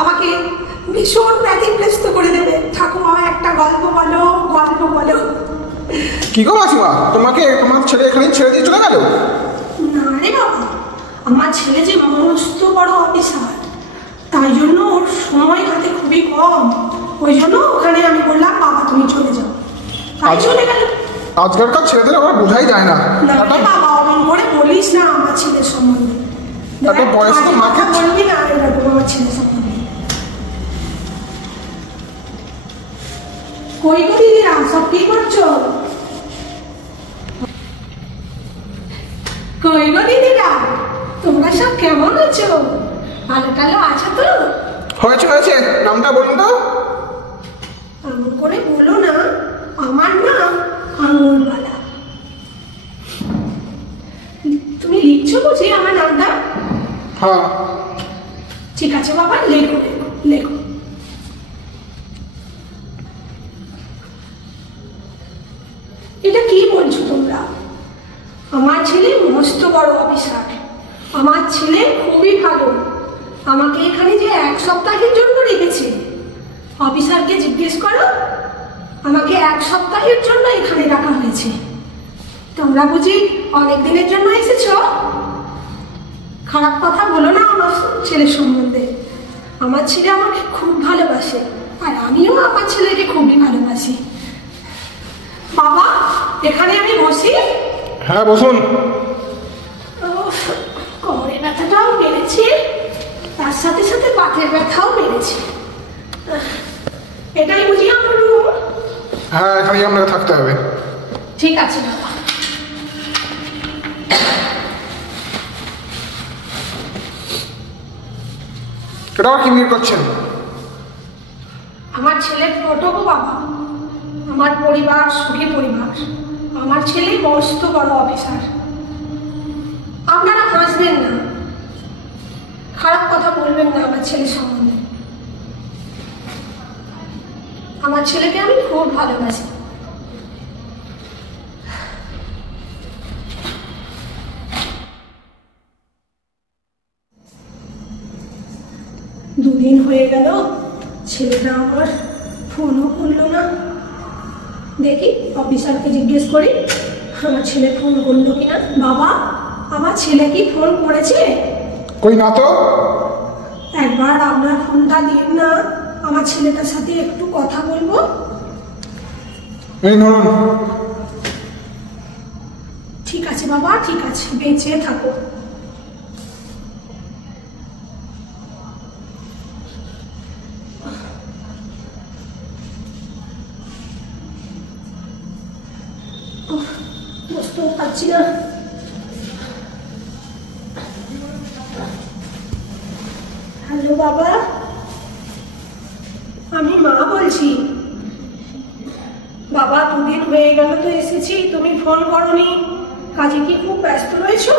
আমাকে ভীষণ ব্যতিগ্রস্ত করে দেবে। ঠাকুমা একটা গল্প বলো, গল্প বলো। কি গো মাসিমা, তোমাকে তোমার ছেলে এখানে ছেড়ে দিয়ে চলে গেল? না রে বাবা, আমার ছেলে যে মস্ত বড় অফিসার, তাই জন্য ওর সময় হাতে খুবই কম। ওই জন্য ওখানে আমি বললাম বাবা তুমি চলে যাও, তাই চলে গেল। আজকালকার ছেলেদের আবার বোঝাই যায় না। বাবা অমন করে বলিস না আমার ছেলের সম্বন্ধে। বয়স্ক মাকে বলবি না এরকম আমার ছেলের সম্বন্ধে। কই গো দিদিরা, সব কি করছো? কই গো দিদিরা, তোমরা সব কেমন আছো? ভালো টালো আছো তো? হয়েছে হয়েছে, নামটা বলুন তো। এমন করে বলো না, আমার নাম আঙুরবালা। তুমি লিখছো বুঝি আমার নামটা? হ্যাঁ ঠিক আছে বাবা, লেখো লেখো লেখো। এটা কি বলছো তোমরা? আমার ছেলে মস্ত বড় অফিসার, আমার ছেলে খুবই ভালো। আমাকে এখানে যে 1 সপ্তাহের জন্য রেখেছে। অফিসারকে জিজ্ঞেস করো, আমাকে 1 সপ্তাহের জন্য এখানে রাখা হয়েছে। তোমরা বুঝি অনেক দিনের জন্য এসেছো? খারাপ কথা বলো না আমার ছেলের সম্বন্ধে। আমার ছেলে আমাকে খুব ভালোবাসে, আর আমিও আমার ছেলেকে খুবই ভালোবাসি। বাবা এখানে আমি বসি? হ্যাঁ বসুন। কোমরের ব্যথাটাও বেড়েছে, তার সাথে সাথে বাতের ব্যথাও বেড়েছে। এটাই বুঝি আমার রুম? হ্যাঁ এখানেই আপনাকে থাকতে হবে। ঠিক আছে বাবা। এটা কি বের করছেন? আমার ছেলের ফটো গো বাবা। আমার পরিবার সুখী পরিবার, আমার ছেলে মস্ত বড় অফিসার। আপনারা হাসবেন না, খারাপ কথা বলবেন না আমার ছেলের সম্বন্ধে। আমার ছেলেকে আমি খুব ভালোবাসি। দুদিন হয়ে গেল ছেলেটা আমার ফোনও করলো না। দেখি অফিসারকে জিজ্ঞেস করি আমার ছেলে ফোন করলো কিনা। বাবা আমার ছেলে কি ফোন করেছে? কই না তো। একবার আপনার ফোনটা দিন না, আমার ছেলেটার সাথে একটু কথা বলবো। এই ধরুন। ঠিক আছে বাবা, ঠিক আছে, বেঁচে থাকো। বুঝতেও পারছি না। হ্যালো বাবা, আমি মা বলছি। বাবা 2 দিন হয়ে গেল তো এসেছি, তুমি ফোন করোনি। কাজে কি খুব ব্যস্ত রয়েছো?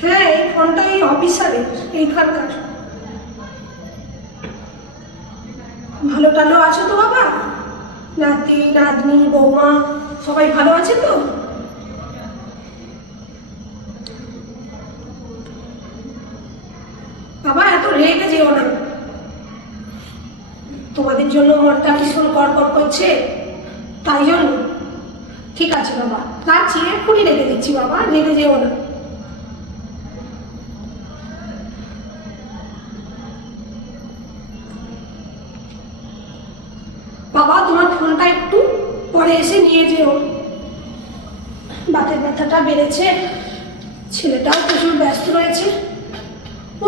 হ্যাঁ এই ফোনটা এই অফিসারের, এইখানকার। ভালো টালো আছো তো বাবা? নাতি নাতনি বৌমা সবাই ভালো আছে তো? বাবা এত রেগে যেও না, তোমাদের জন্য মনটা ভীষণ কড়কড় করছে, তাই জন্য। ঠিক আছে বাবা, রাখছি, এক্ষুনি রেখে দিচ্ছি বাবা, রেগে যেও না। বাবা তোমার ফোনটা একটু পরে এসে নিয়ে যেও। বাতের ব্যথাটা বেড়েছে, ছেলেটাও প্রচুর ব্যস্ত রয়েছে।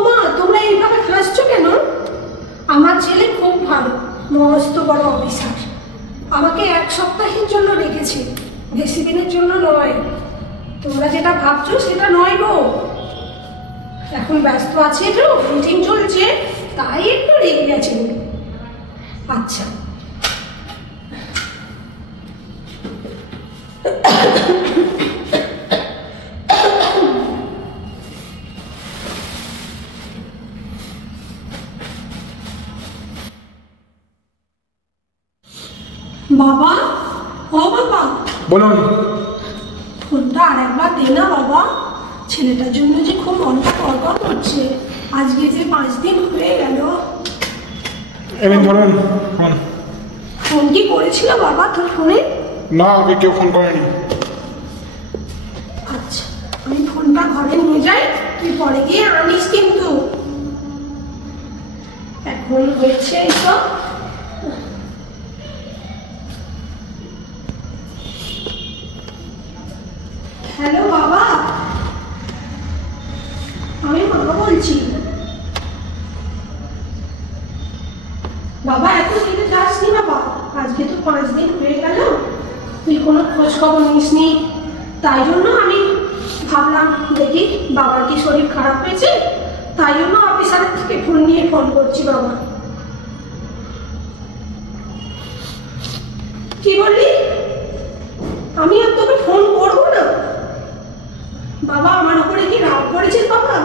মা তোমরা এইভাবে হাসছো কেন? আমার ছেলে খুব ভালো, মস্ত বড় অফিসার। আমাকে 1 সপ্তাহের জন্য রেখেছে, বেশি দিনের জন্য নয়। তোমরা যেটা ভাবছো সেটা নয় গো। এখন ব্যস্ত আছে তো, মিটিং চলছে, তাই একটু রেগে গেছে। আচ্ছা বাবা, ও বাবা বলুন। ফোনটা আরেকবার দে না বাবা, ছেলেটার জন্য যে খুব মনটা কড়কড় করছে। আজকে যে 5 দিন হয়ে গেল। এমন ধরুন ফোন। ফোন কি করেছিল বাবা তোর ফোনে? না, আমাকে কেউ ফোন করেনি। আচ্ছা, আমি ফোনটা ঘরে নিয়ে যাই, তুই পরে গিয়ে আনিস কিন্তু। এখন হয়েছে এইসব। হ্যালো বাবা, আমি মা বলছি। বাবা এত দিনে যাসনি বাবা, আজকে তো 5 দিন হয়ে গেল, তুই কোনো খোঁজ খবর নিসনি। তাই জন্য আমি ভাবলাম দেখি বাবার কি শরীর খারাপ হয়েছে, তাই জন্য অফিসারের থেকে ফোন করছি বাবা। কি বললি? আমি আর তোকে ফোন করবো না? বাবা আমার উপরে কি রাগ করেছিস বাবা?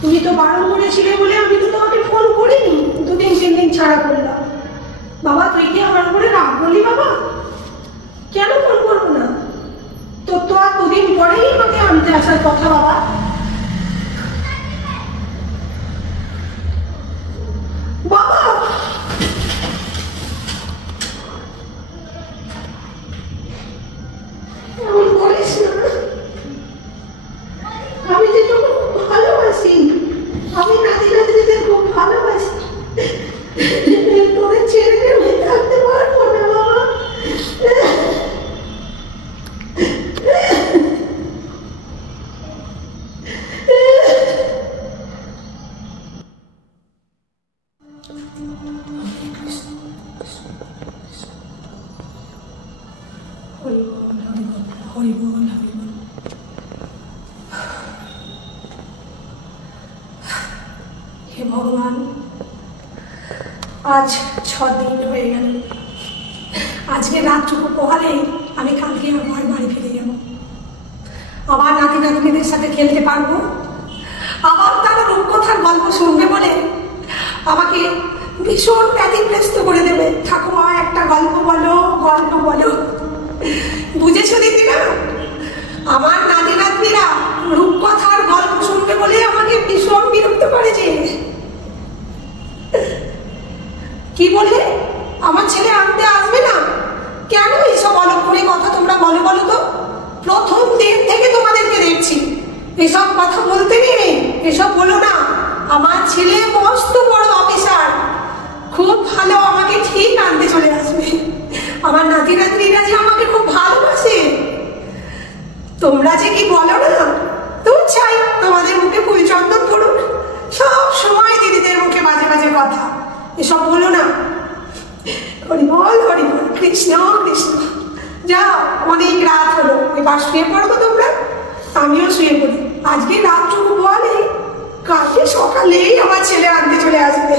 তুমি তো বারণ করেছিলে বলে আমি তো তোমাকে ফোন করিনি, 2-3 দিন ছাড়া করলাম। বাবা তুই কি আমার উপরে রাগ করলি বাবা? কেন ফোন করবো না? তোর তো আর 2 দিন পরেই আমাকে আনতে আসার কথা বাবা। বাবা এমন বলিস না, আমি যে তোকে খুব ভালোবাসি, আমি নাতিদের খুব ভালোবাসি। তোদের ছেড়ে আমি থাকতে পারবো না বাবা। হে ভগবান, আজ 6 দিন হয়ে গেল। আজকে রাতটুকু পোহালে আমি কালকে আবার বাড়ি ফিরে যাব, আবার নাতিদের সাথে খেলতে পারবো, আবার তারা রূপকথার গল্প শুনবে বলে আমাকে ভীষণ ব্যতিব্যস্ত করে দেবে। ঠাকুমা একটা গল্প বলো। বুঝেছো দিদিরা? আমার নাতিরা রূপকথার গল্প শুনবে বলে আমাকে ভীষণ বিরক্ত করেছে। কি বললে? আমার ছেলে আনতে আসবে না? কেন এইসব অলক্ষণী কথা তোমরা বলো তো? প্রথম দিন থেকে তোমাদেরকে দেখছি এসব কথা বলতে নেই, এসব বলো না। আমার ছেলে মস্ত বড় অফিসার, খুব ভালো, আমাকে ঠিক আনতে চলে আসবে। আমার নাতিরা যে আমাকে খুব ভালোবাসে। তোমরা যে কি বলো না, তুমি চাই তোমাদের মুখে ফুলচন্দন পড়ুক, সব সময় দিদিদের মুখে বাজে বাজে কথা। এসব বলো না। হরি বল কৃষ্ণ কৃষ্ণ। যাও, অনেক রাত হলো, এবার শুয়ে পড়বো তোমরা, আমিও শুয়ে পড়ি। আজকে রাতটুকু বলে, কালকে সকালেই আমার ছেলে আনতে চলে আসবে।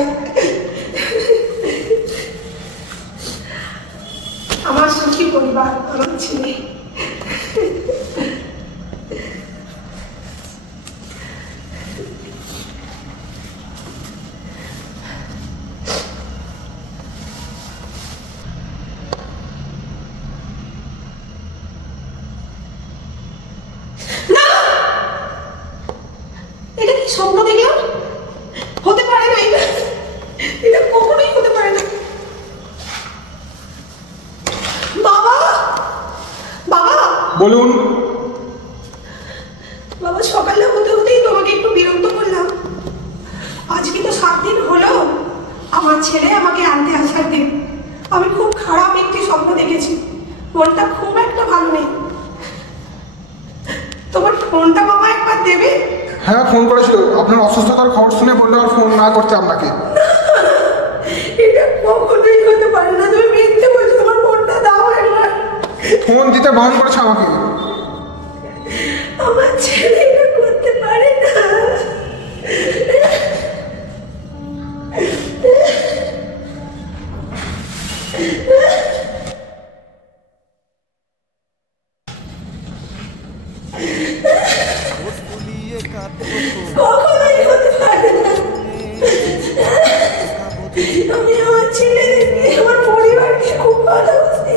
আমার সুখী পরিবার, আমার ছেলে। এটা কি স্বপ্ন দেখলাম? হতে পারে না, এটা কখনোই হতে পারে না। বাবা বলুন। বাবা, সকালে হতেই তোমাকে একটু বিরক্ত করলাম। আজকে তো 7 দিন হলো আমার ছেলে আমাকে আনতে আসার দিন। আমি খুব খারাপ একটি স্বপ্ন দেখেছি, মনটা খুব একটা ভালো নেই। তোমার ফোনটা বাবা একবার দেবে? হ্যাঁ, ফোন করেছিল। আপনার অসুস্থতার খবর শুনে বললো আর ফোন না করতে আপনাকে। এটা কখনোই হতে পারে না, তুমি মিথ্যে বলছো। তোমার ফোনটা দাও একবার। ফোন দিতে বারণ করেছে আমাকে। আমার ছেলে এটা করতে পারে না। কখনোই হতে পারে না। আমি আমার ছেলেদেরকে, আমার পরিবারকে খুব ভালোবাসি।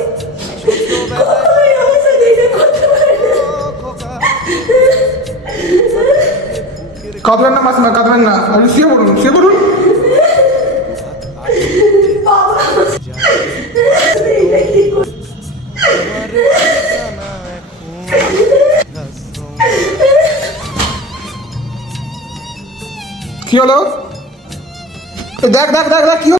কখনোই আমার সাথে এটা করতে পারে না। কাঁদবেন না মাসিমা, কাঁদবেন না, আপনি শুয়ে পড়ুন, শুয়ে পড়ুন। বাবা কি হলো? দেখ দেখ দেখ দেখ কি হলো?